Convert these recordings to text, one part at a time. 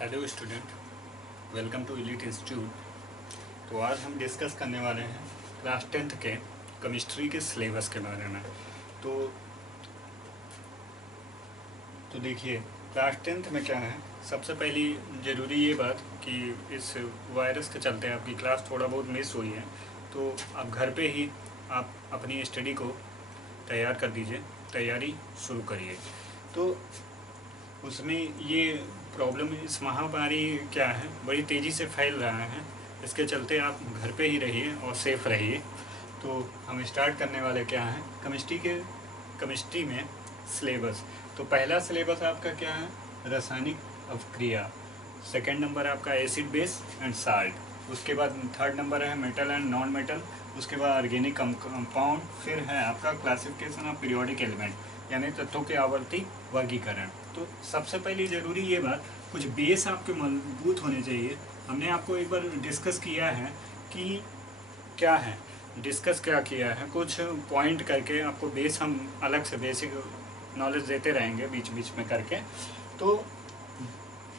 Hello student, welcome to elite institute. तो आज हम डिस्कस करने वाले हैं क्लास 10th के केमिस्ट्री के सिलेबस के बारे में। तो देखिए, क्लास 10th में क्या है, सबसे पहली ज़रूरी ये बात कि इस वायरस के चलते आपकी क्लास थोड़ा बहुत मिस हुई है, तो आप घर पे ही आप अपनी स्टडी को तैयार कर दीजिए, तैयारी शुरू करिए। तो उसमें ये प्रॉब्लम, इस महामारी क्या है, बड़ी तेज़ी से फैल रहा है। इसके चलते आप घर पे ही रहिए और सेफ़ रहिए। तो हम स्टार्ट करने वाले क्या है, केमिस्ट्री में सिलेबस। तो पहला सिलेबस आपका क्या है, रासायनिक अवक्रिया। सेकंड नंबर आपका एसिड बेस एंड साल्ट। उसके बाद थर्ड नंबर है मेटल एंड नॉन मेटल। उसके बाद ऑर्गेनिक कंपाउंड। फिर है आपका क्लासिफिकेशन ऑफ पीरियोडिक एलिमेंट यानी तत्वों के आवर्ती वर्गीकरण। तो सबसे पहले ज़रूरी ये बात, कुछ बेस आपके मजबूत होने चाहिए। हमने आपको एक बार डिस्कस किया है कि क्या है, डिस्कस क्या किया है, कुछ पॉइंट करके आपको बेस हम अलग से बेसिक नॉलेज देते रहेंगे बीच बीच में करके। तो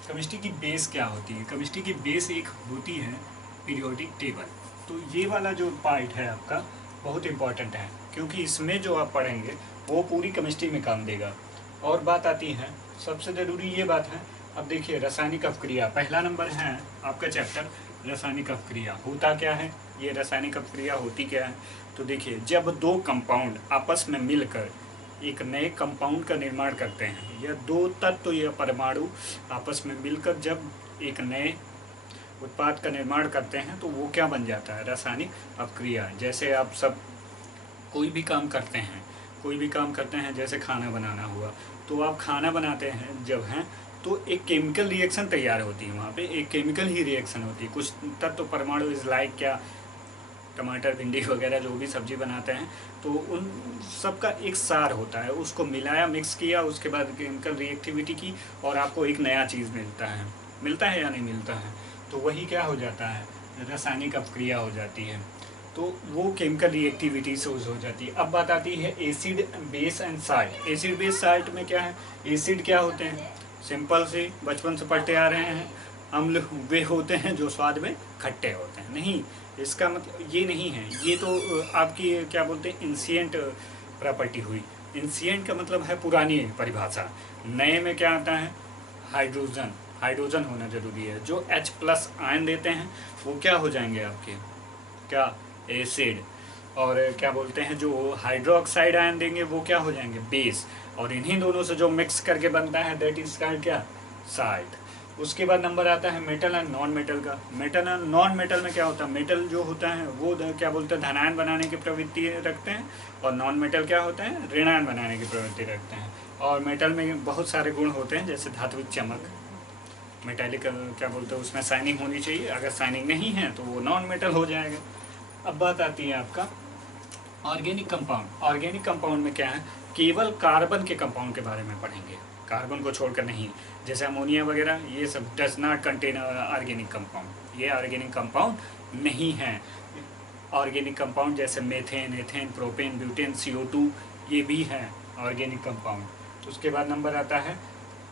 केमिस्ट्री की बेस क्या होती है, केमिस्ट्री की बेस एक होती है पीरियोडिक टेबल। तो ये वाला जो पार्ट है आपका बहुत इम्पॉर्टेंट है, क्योंकि इसमें जो आप पढ़ेंगे वो पूरी केमिस्ट्री में काम देगा। और बात आती है, सबसे ज़रूरी ये बात है, अब देखिए रासायनिक अपक्रिया पहला नंबर है आपका चैप्टर। रासायनिक अपक्रिया होता क्या है, ये रासायनिक अपक्रिया होती क्या है। तो देखिए, जब दो कंपाउंड आपस में मिलकर एक नए कंपाउंड का निर्माण करते हैं, या दो तत्व या परमाणु आपस में मिलकर जब एक नए उत्पाद का निर्माण करते हैं, तो वो क्या बन जाता है, रासायनिक अपक्रिया। जैसे आप सब कोई भी काम करते हैं, जैसे खाना बनाना हुआ, तो आप खाना बनाते हैं जब हैं, तो एक केमिकल रिएक्शन तैयार होती है, वहाँ पे एक केमिकल ही रिएक्शन होती है। कुछ तत्व परमाणु इज लाइक क्या, टमाटर भिंडी वगैरह जो भी सब्जी बनाते हैं, तो उन सब का एक सार होता है, उसको मिलाया, मिक्स किया, उसके बाद केमिकल रिएक्टिविटी की, और आपको एक नया चीज़ मिलता है या नहीं मिलता है, तो वही क्या हो जाता है, रासायनिक अपक्रिया हो जाती है। तो वो केमिकल रिएक्टिविटी से हो जाती है। अब बात आती है acid base and salt. Acid base salt में क्या है, एसिड क्या होते हैं, सिंपल से बचपन से पढ़ते आ रहे हैं, अम्ल वे होते हैं जो स्वाद में खट्टे होते हैं। नहीं, इसका मतलब ये नहीं है, ये तो आपकी क्या बोलते हैं, इंसिएंट प्रॉपर्टी हुई। इंसिएंट का मतलब है पुरानी परिभाषा। नए में क्या आता है, हाइड्रोजन। हाइड्रोजन होना जरूरी है। जो H+ आयन देते हैं वो क्या हो जाएंगे आपके, क्या, एसिड। और क्या बोलते हैं, जो हाइड्रोक्साइड आयन देंगे वो क्या हो जाएंगे, बेस। और इन्हीं दोनों से जो मिक्स करके बनता है दैट इज कॉल्ड क्या, साल्ट। उसके बाद नंबर आता है मेटल एंड नॉन मेटल का। मेटल एंड नॉन मेटल में क्या होता है, मेटल जो होता है वो क्या बोलते हैं, धनायन बनाने की प्रवृत्ति रखते हैं, और नॉन मेटल क्या होता है, ऋणायन बनाने की प्रवृत्ति रखते हैं। और मेटल में बहुत सारे गुण होते हैं, जैसे धात्विक चमक, मेटालिक क्या बोलते हैं, उसमें शाइनिंग होनी चाहिए, अगर शाइनिंग नहीं है तो वो नॉन मेटल हो जाएगा। अब बात आती है आपका ऑर्गेनिक कंपाउंड। ऑर्गेनिक कंपाउंड में क्या है, केवल कार्बन के कंपाउंड के बारे में पढ़ेंगे, कार्बन को छोड़कर नहीं। जैसे अमोनिया वगैरह, ये सब does not contain organic compound, ये ऑर्गेनिक कंपाउंड नहीं है। ऑर्गेनिक कंपाउंड जैसे methane, ethane, propane, butane, CO2, ये भी है ऑर्गेनिक कंपाउंड। उसके बाद नंबर आता है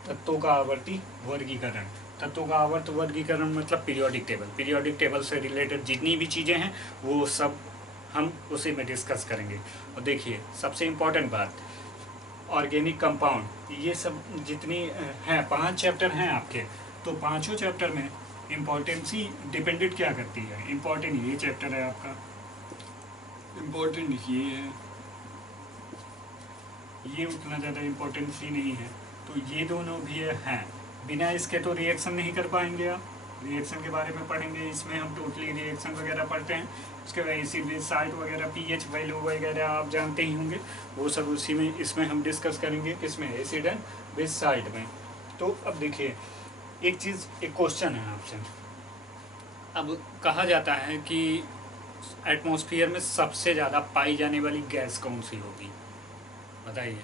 तत्वों का आवर्ती वर्गीकरण। तत्वों का आवर्त वर्गीकरण मतलब पीरियोडिक टेबल। पीरियोडिक टेबल से रिलेटेड जितनी भी चीज़ें हैं वो सब हम उसी में डिस्कस करेंगे। और देखिए, सबसे इम्पॉर्टेंट बात, ऑर्गेनिक कंपाउंड, ये सब जितनी हैं, 5 चैप्टर हैं आपके, तो पांचों चैप्टर में इम्पोर्टेंसी डिपेंडेंट क्या करती है, इम्पोर्टेंट ये चैप्टर है आपका, इम्पोर्टेंट ये है, ये उतना ज़्यादा इम्पोर्टेंसी नहीं है। तो ये दोनों भी हैं, बिना इसके तो रिएक्शन नहीं कर पाएंगे आप। रिएक्शन के बारे में पढ़ेंगे, इसमें हम टोटली रिएक्शन वगैरह पढ़ते हैं। उसके बाद एसिड बेस साल्ट वगैरह, पीएच वैल्यू वगैरह आप जानते ही होंगे, वो सब उसी में इसमें हम डिस्कस करेंगे, किसमें, एसिड एंड बेस साल्ट में। तो अब देखिए, एक चीज़, एक क्वेश्चन है आपसे। अब कहा जाता है कि एटमॉस्फेयर में सबसे ज़्यादा पाई जाने वाली गैस कौन सी होगी, बताइए।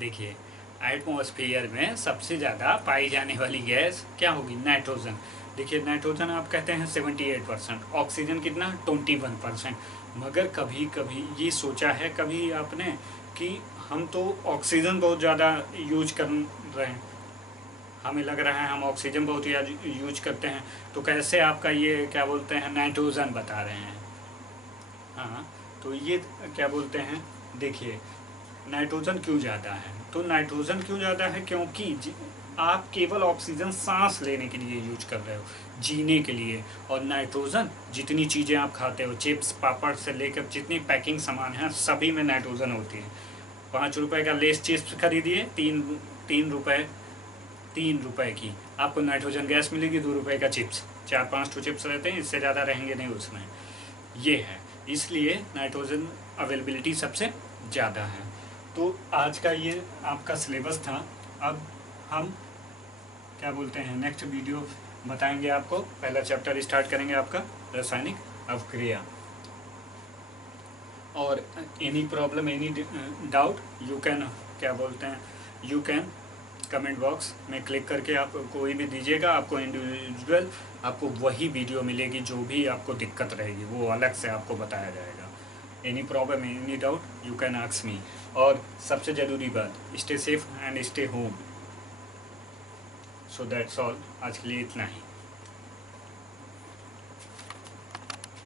देखिए, एटमॉस्फेयर में सबसे ज़्यादा पाई जाने वाली गैस क्या होगी, नाइट्रोजन। देखिए, नाइट्रोजन आप कहते हैं 78%, ऑक्सीजन कितना, 21%। मगर कभी कभी ये सोचा है कभी आपने कि हम तो ऑक्सीजन बहुत ज़्यादा यूज कर रहे हैं, हमें लग रहा है हम ऑक्सीजन बहुत यूज करते हैं, तो कैसे आपका ये क्या बोलते हैं नाइट्रोजन बता रहे हैं। हाँ, तो ये क्या बोलते हैं, देखिए नाइट्रोजन क्यों ज़्यादा है, तो नाइट्रोजन क्यों ज़्यादा है क्योंकि आप केवल ऑक्सीजन सांस लेने के लिए यूज कर रहे हो, जीने के लिए। और नाइट्रोजन जितनी चीज़ें आप खाते हो, चिप्स पापड़ से लेकर जितनी पैकिंग सामान है सभी में नाइट्रोजन होती है। 5 रुपए का लेस चिप्स खरीदिए, तीन रुपए की आपको नाइट्रोजन गैस मिलेगी। 2 रुपए का चिप्स, 4-5 तो चिप्स रहते हैं, इससे ज़्यादा रहेंगे नहीं उसमें। ये है, इसलिए नाइट्रोजन अवेलेबिलिटी सबसे ज़्यादा है। तो आज का ये आपका सिलेबस था। अब हम क्या बोलते हैं नेक्स्ट वीडियो बताएंगे आपको। पहला चैप्टर स्टार्ट करेंगे आपका रासायनिक अवक्रिया। और any problem, any doubt, you can क्या बोलते हैं, यू कैन कमेंट बॉक्स में क्लिक करके आप कोई भी दीजिएगा। आपको इंडिविजुअल आपको वही वीडियो मिलेगी, जो भी आपको दिक्कत रहेगी वो अलग से आपको बताया जाएगा। Any problem, any doubt, you can ask me. और सबसे ज़रूरी बात, stay safe and stay home. So that's all, आज के लिए इतना ही।